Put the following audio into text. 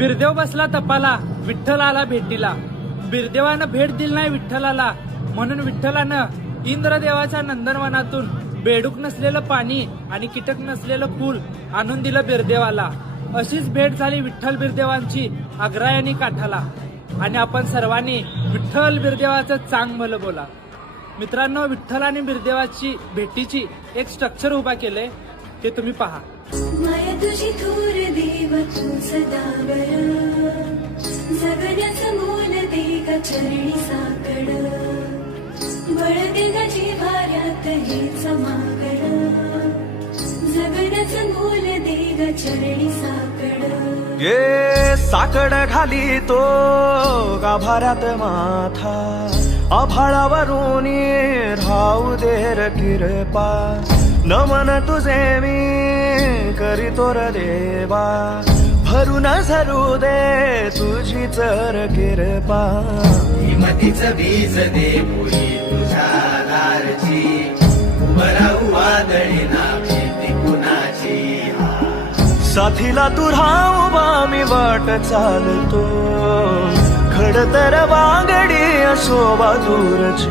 बिरदेव बसला तपाला, विठ्ठल आला भेटीला. बिरदेवानं भेट दिली नाही विठ्ठलाला, म्हणून विठ्ठलानं इंद्रदेवाच्या नंदनवनातून बेडूक नसलेलं पाणी आणि कीटक नसलेलं फूल आणून दिलं बिरदेवाला. अशीच भेट झाली विठ्ठल बिरदेवांची अग्रायणी काठाला. आणि आपण सर्वांनी विठ्ठल बिरदेवाचं चांग भलं बोला. मित्रांनो, विठ्ठल आणि बिरदेवाची भेटीची एक स्ट्रक्चर उभा केलंय, ते तुम्ही पहा. माया तुझी थोर देव तू सदा बरं, जगण्याचं मोल दे का चरणी साकड, बळ दे का जिव्हाऱ्यात हेच माकड, जगण्याचं मोल दे का चरणी साकड. ये साकड घाली तो गाभाऱ्यात माथा, आभाळावरून राहू दे र किरपा, नमन तुझे मी करीतो र देवा, भरून झरू दे तुझी चर किरपा. हिमतीचं बीज दे पुरी तुझ्या दारची, उभं राहू वादळी ना भीती कुणाची. साथीला तू राहू मी वाट चालतो, खडतर वागडी असो बाजूरची.